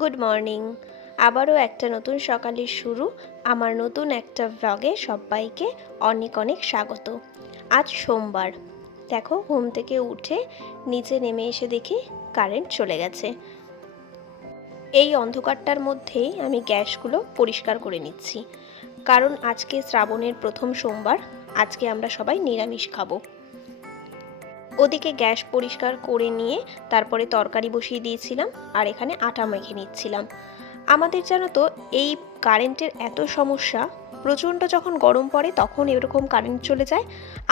Good morning. আবারও একটা নতুন সকালের শুরু। আমার নতুন একটা ব্লগে সবাইকে অনেক অনেক স্বাগত। আজ সোমবার। দেখো, ঘুম থেকে উঠে নিচে নেমে এসে দেখি কারেন্ট চলে গেছে। এই অন্ধকারটার মধ্যেই আমি গ্যাসগুলো পরিষ্কার করে নিচ্ছি। কারণ আজকে শ্রাবণের প্রথম সোমবার, আজকে আমরা সবাই নিরামিষ খাব। ওদিকে গ্যাস পরিষ্কার করে নিয়ে তারপরে তরকারি বসিয়ে দিয়েছিলাম আর এখানে আটা মেখে নিচ্ছিলাম। আমাদের জানো তো এই কারেন্টের এত সমস্যা, প্রচণ্ড যখন গরম পড়ে তখন এরকম কারেন্ট চলে যায়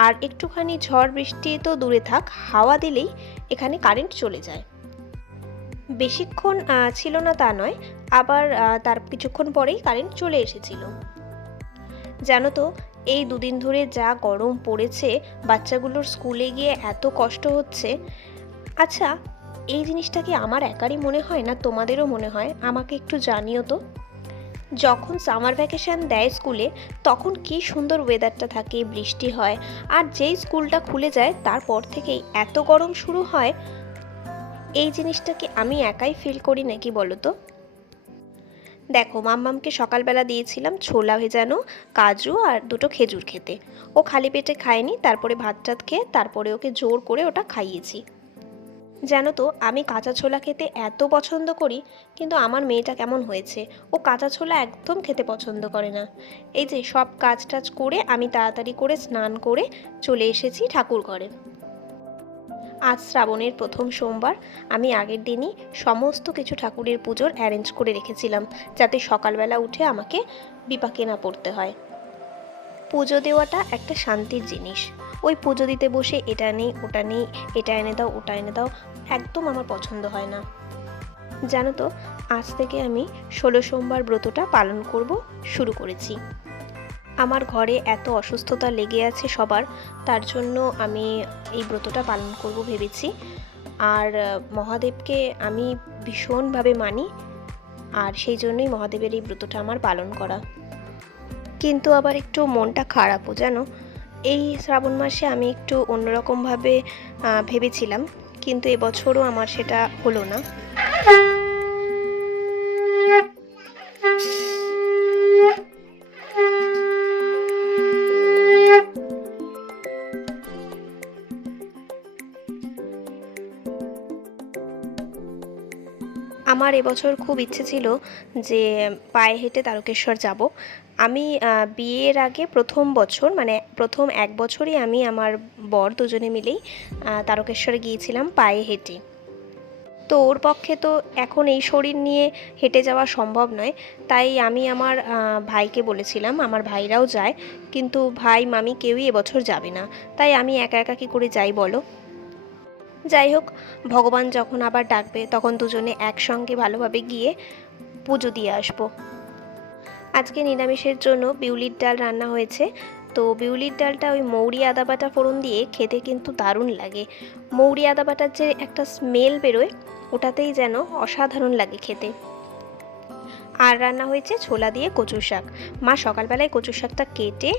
আর একটুখানি ঝড় বৃষ্টি তো দূরে থাক, হাওয়া দিলেই এখানে কারেন্ট চলে যায়। বেশিক্ষণ ছিল না তা নয়, আবার তার কিছুক্ষণ পরেই কারেন্ট চলে এসেছিল। জানো তো এই দুদিন ধরে যা গরম পড়েছে, বাচ্চাগুলোর স্কুলে গিয়ে এত কষ্ট হচ্ছে। আচ্ছা এই জিনিসটা কি আমার একারই মনে হয় না তোমাদেরও মনে হয়? আমাকে একটু জানিও তো। যখন সামার ভ্যাকেশন দেয় স্কুলে, তখন কি সুন্দর ওয়েদারটা থাকে, বৃষ্টি হয়, আর যেই স্কুলটা খুলে যায়, তারপর থেকেই এত গরম শুরু হয়। এই জিনিসটা কি আমি একাই ফিল করি নাকি বলো তো? দেখো, মাম্মামকে সকালবেলা দিয়েছিলাম ছোলা ভেজানো, কাজু আর দুটো খেজুর খেতে। ও খালি পেটে খায়নি, তারপরে ভাত টাত খেয়ে তারপরে ওকে জোর করে ওটা খাইয়েছি। জানো তো, আমি কাঁচা ছোলা খেতে এত পছন্দ করি, কিন্তু আমার মেয়েটা কেমন হয়েছে? ও কাঁচা ছোলা একদম খেতে পছন্দ করে না। এই যে সব কাজ টাজ করে আমি তাড়াতাড়ি করে স্নান করে চলে এসেছি ঠাকুর ঘরে। আজ শ্রাবণের প্রথম সোমবার, আমি আগের দিনই সমস্ত কিছু ঠাকুরের পুজোর অ্যারেঞ্জ করে রেখেছিলাম, যাতে সকালবেলা উঠে আমাকে বিপাকে না পড়তে হয়। পুজো দেওয়াটা একটা শান্তির জিনিস। ওই পুজো দিতে বসে এটা নেই, ওটা নেই, এটা এনে দাও, ওটা এনে দাও, একদম আমার পছন্দ হয় না। জানো তো, আজ থেকে আমি ষোলো সোমবার ব্রতটা পালন করব, শুরু করেছি। আমার ঘরে এত অসুস্থতা লেগে আছে সবার, তার জন্য আমি এই ব্রতটা পালন করব ভেবেছি। আর মহাদেবকে আমি ভীষণভাবে মানি, আর সেই জন্যই মহাদেবের এই ব্রতটা আমার পালন করা। কিন্তু আবার একটু মনটা খারাপও, জানো? এই শ্রাবণ মাসে আমি একটু অন্যরকমভাবে ভেবেছিলাম, কিন্তু এবছরও আমার সেটা হলো না। আমার এবছর খুব ইচ্ছে ছিল যে পায়ে হেঁটে তারকেশ্বর যাব। আমি বিয়ের আগে প্রথম বছর মানে প্রথম এক বছরই আমি আমার বর দুজনে মিলেই তারকেশ্বরে গিয়েছিলাম পায়ে হেঁটে। তো ওর পক্ষে তো এখন এই শরীর নিয়ে হেঁটে যাওয়া সম্ভব নয়, তাই আমি আমার ভাইকে বলেছিলাম, আমার ভাইরাও যায়, কিন্তু ভাই, মামি কেউই এবছর যাবে না। তাই আমি একা একা কী করে যাই বলো? যাই হোক, ভগবান যখন আবার ডাকবে, তখন দুজনে একসঙ্গে ভালোভাবে গিয়ে পুজো দিয়ে আসব। আজকে নিরামিষের জন্য বিউলির ডাল রান্না হয়েছে। তো বিউলির ডালটা ওই মৌরি আদা বাটা ফোড়ন দিয়ে খেতে কিন্তু দারুণ লাগে। মৌরি আদা বাটার যে একটা স্মেল বেরোয়, ওটাতেই যেন অসাধারণ লাগে খেতে। আর রান্না হয়েছে ছোলা দিয়ে কচুর শাক। মা সকালবেলায় কচুর শাকটা কেটে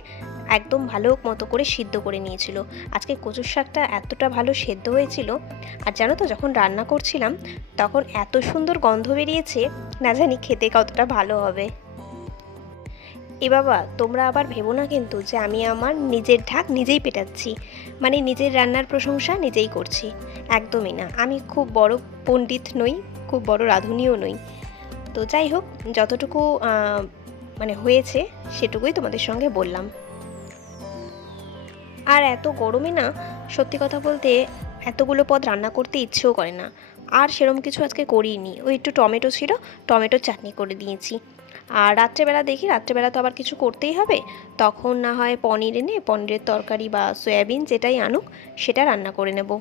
একদম ভালো মতো করে সিদ্ধ করে নিয়েছিল। আজকে কচুর শাকটা এতটা ভালো সেদ্ধ হয়েছিল আর জানো তো যখন রান্না করছিলাম তখন এত সুন্দর গন্ধ বেরিয়েছে, না জানি খেতে কতটা ভালো হবে। এ বাবা, তোমরা আবার ভেবো না কিন্তু যে আমি আমার নিজের ঢাক নিজেই পেটাচ্ছি। মানে নিজের রান্নার প্রশংসা নিজেই করছি। একদমই না। আমি খুব বড় পণ্ডিত নই, খুব বড় রাঁধুনিও নই। তো যাই হোক, যতটুকু মানে হয়েছে সেটুকুই তোমাদের সঙ্গে বললাম। আর এত গরমে না, সত্যি কথা বলতে এতগুলো পদ রান্না করতে ইচ্ছেও করে না। আর সেরম কিছু আজকে করিনি। ওই একটু টমেটো ছিল, টমেটোর চাটনি করে দিয়েছি। আর রাত্রেবেলা দেখি, রাত্রেবেলা তো আবার কিছু করতেই হবে। তখন না হয় পনির এনে, পনিরের তরকারি বা সয়াবিন যেটাই আনুক, সেটা রান্না করে নেব।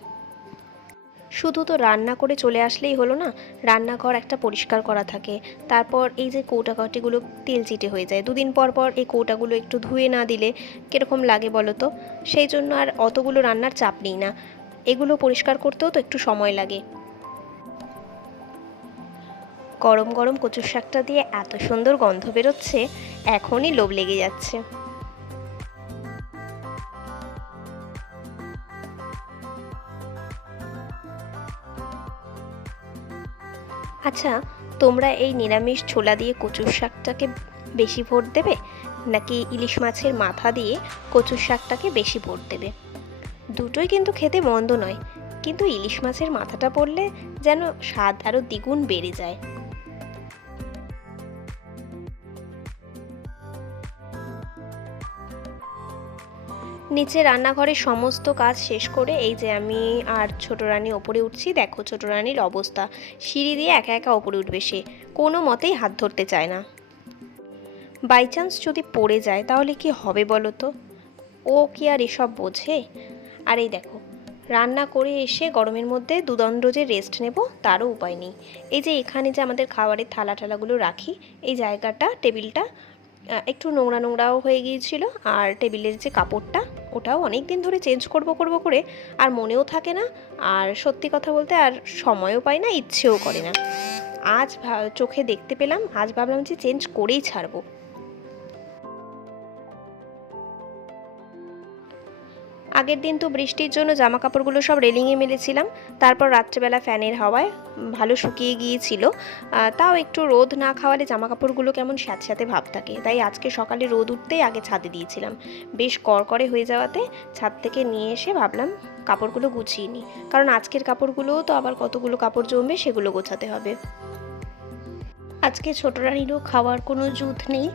শুধু তো রান্না করে চলে আসলেই হলো না, রান্নাঘর একটা পরিষ্কার করা থাকে। তারপর এই যে কৌটাকাটিগুলো তেল চিটে হয়ে যায়, দুদিন পর পর এই কৌটাগুলো একটু ধুয়ে না দিলে কীরকম লাগে বলো তো? সেই জন্য আর অতগুলো রান্নার চাপ নেই না। এগুলো পরিষ্কার করতেও তো একটু সময় লাগে। গরম গরম কচুর শাকটা দিয়ে এত সুন্দর গন্ধ বেরোচ্ছে, এখনই লোভ লেগে যাচ্ছে। আচ্ছা তোমরা এই নিরামিষ ছোলা দিয়ে কচুর শাকটাকে বেশি ভোট দেবে, নাকি ইলিশ মাছের মাথা দিয়ে কচুর শাকটাকে বেশি ভোট দেবে? দুটোই কিন্তু খেতে মন্দ নয়, কিন্তু ইলিশ মাছের মাথাটা পড়লে যেন স্বাদ আরও দ্বিগুণ বেড়ে যায়। নিচে রান্নাঘরের সমস্ত কাজ শেষ করে এই যে আমি আর ছোট রানী ওপরে উঠছি, দেখো ছোট রানীর অবস্থা। সিঁড়ি দিয়ে একা একা ওপরে উঠবে সে, কোনো মতেই হাত ধরতে চায় না। বাই চান্স যদি পড়ে যায়, তাহলে কি হবে বলো তো? ও কি আর এসব বোঝে? আর এই দেখো, রান্না করে এসে গরমের মধ্যে দুদণ্ড যে রেস্ট নেব, তারও উপায় নেই। এই যে এখানে যে আমাদের খাবারের থালা টালাগুলো রাখি, এই জায়গাটা, টেবিলটা একটু নোংরা নোংরাও হয়ে গিয়েছিল, আর টেবিলের যে কাপড়টা ওটাও অনেক দিন ধরে চেঞ্জ করব করব, করে আর মনেও থাকে না। আর সত্যি কথা বলতে আর সময়ও পাই না, ইচ্ছেও করে না। আজ চোখে দেখতে পেলাম, আজ ভাবলাম যে চেঞ্জ করেই ছাড়বো। আগের দিন তো বৃষ্টির জন্য জামা কাপড়গুলো সব রেলিংয়ে মেলেছিলাম। তারপর রাত্রেবেলা ফ্যানের হাওয়ায় ভালো শুকিয়ে গিয়েছিল। তাও একটু রোদ না খাওয়ালে জামা কাপড়গুলো কেমন স্যাঁতস্যাঁতে ভাব থাকে। তাই আজকে সকালে রোদ উঠতেই আগে ছাদে দিয়েছিলাম। বেশ কড়কড়ে হয়ে যাওয়াতে ছাদ থেকে নিয়ে এসে ভাবলাম কাপড়গুলো গুছিয়ে নিই। কারণ আজকের কাপড়গুলোও তো আবার কতগুলো কাপড় জমবে সেগুলো গোছাতে হবে। আজকে ছোট রানীরও খাওয়ার কোনো জুত নেই।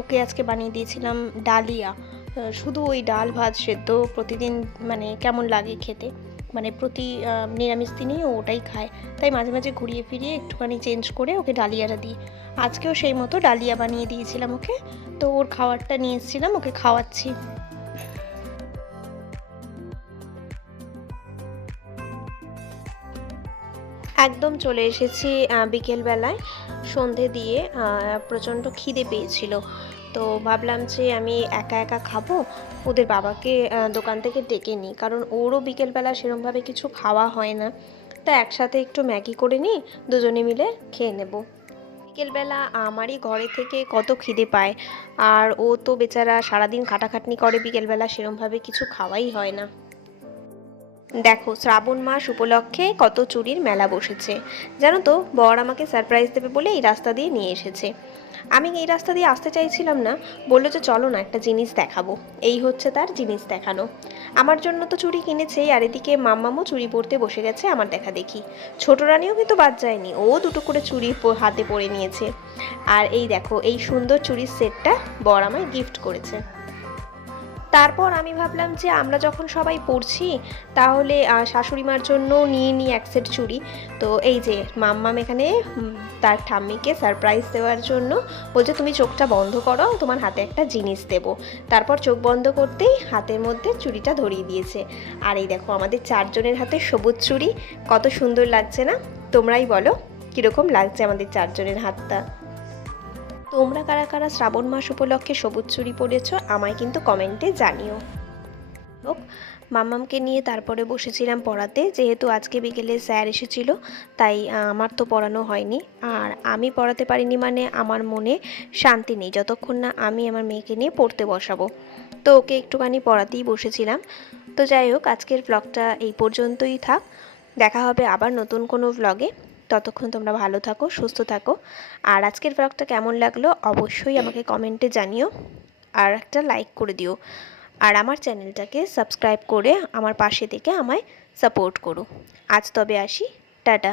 ওকে আজকে বানিয়ে দিয়েছিলাম ডালিয়া। শুধু ওই ডাল ভাত সেদ্ধ প্রতিদিন মানে কেমন লাগে খেতে? মানে প্রতি নিরামিষ দিনেই ও ওটাই খায়। তাই মাঝে মাঝে ঘুরিয়ে ফিরিয়ে একটুখানি চেঞ্জ করে ওকে ডালিয়াটা দিই। আজকেও সেই মতো ডালিয়া বানিয়ে দিয়েছিলাম ওকে। তো ওর খাবারটা নিয়ে এসেছিলাম, ওকে খাওয়াচ্ছি। একদম চলে এসেছি বিকেলবেলায়। সন্ধে দিয়ে প্রচণ্ড খিদে পেয়েছিল। তো ভাবলাম যে আমি একা একা খাব, ওদের বাবাকে দোকান থেকে ডেকে নিই। কারণ ওরও বিকেলবেলা সেরমভাবে কিছু খাওয়া হয় না। তা একসাথে একটু ম্যাগি করে নিই, দুজনে মিলে খেয়ে নেব। বিকেলবেলা আমারই ঘরে থেকে কত খিদে পায়। আর ও তো বেচারা সারাদিন খাটাখাটনি করে, বিকেলবেলা সেরমভাবে কিছু খাওয়াই হয় না। দেখো, শ্রাবণ মাস উপলক্ষে কত চুরির মেলা বসেছে। জানো তো, বর আমাকে সারপ্রাইজ দেবে বলে এই রাস্তা দিয়ে নিয়ে এসেছে। আমি এই রাস্তা দিয়ে আসতে চাইছিলাম না, বলল যে চলো না, একটা জিনিস দেখাবো। এই হচ্ছে তার জিনিস দেখানো। আমার জন্য তো চুড়ি কিনেছেই, আর এদিকে মাম্মামও চুড়ি পরতে বসে গেছে আমার দেখা দেখি। ছোট রানীও কিন্তু বাদ যায়নি, ও দুটো করে প- হাতে পরে নিয়েছে। আর এই দেখো, এই সুন্দর চুড়ির সেটটা বর আমায় গিফট করেছে। তারপর আমি ভাবলাম যে আমরা যখন সবাই পড়ছি, তাহলে শাশুড়ি মার জন্য নিয়ে নিই এক সেট চুড়ি। তো এই যে মাম্মাম এখানে তার ঠাম্মিকে সারপ্রাইজ দেওয়ার জন্য বলছে, তুমি চোখটা বন্ধ করো, তোমার হাতে একটা জিনিস দেবো। তারপর চোখ বন্ধ করতেই হাতের মধ্যে চুড়িটা ধরিয়ে দিয়েছে। আর এই দেখো, আমাদের চারজনের হাতে সবুজ চুড়ি, কত সুন্দর লাগছে না? তোমরাই বলো, কীরকম লাগছে আমাদের চারজনের হাতটা? তোমরা কারা কারা শ্রাবণ মাস উপলক্ষে সবুজ চুরি পরেছো, আমায় কিন্তু কমেন্টে জানিও। হোক মাম্মামকে নিয়ে তারপরে বসেছিলাম পড়াতে, যেহেতু আজকে বিকেলে স্যার এসেছিল, তাই আমার তো পড়ানো হয়নি। আর আমি পড়াতে পারিনি মানে আমার মনে শান্তি নেই, যতক্ষণ না আমি আমার মেয়েকে নিয়ে পড়তে বসাবো। তো ওকে একটুখানি পড়াতেই বসেছিলাম। তো যাই হোক, আজকের ব্লগটা এই পর্যন্তই থাক। দেখা হবে আবার নতুন কোনো ব্লগে ততক্ষণ তোমরা ভালো থাকো, সুস্থ থাকো। আর আজকের ব্লগটা কেমন লাগল অবশ্যই আমাকে কমেন্টে জানিও আর একটা লাইক করে দিও। আর আমার চ্যানেলটাকে সাবস্ক্রাইব করে আমার পাশে থেকে আমায় সাপোর্ট করো। আজ তবে আসি, টাটা।